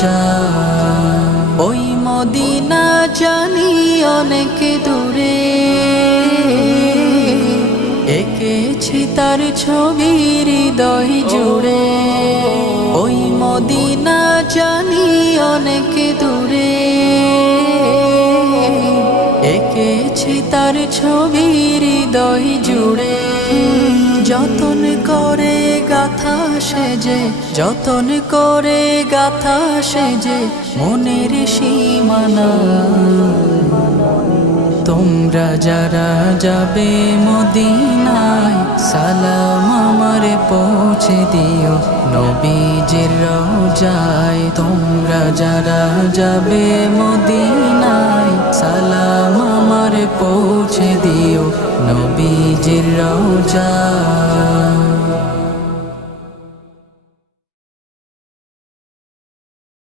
রওজায়। ওই মদিনা জানি অনেক দূরে, এঁকেছি তার ছবি হৃদয় জুড়ে। ওই মদিনা জানি অনেক দূরে, এঁকেছি তার ছবি হৃদয় জুড়ে। যতন করে গাথা সেজে, যতন করে গাথা সেজে মনের সীমানা। তোমরা যারা যাবে মদিনায়, সালাম আমার পৌঁছে দিও নবীজির রওজায়। তোমরা যারা যাবে মদিনায়, সালাম আমার পৌঁছে দিও নবীজির রওজায়।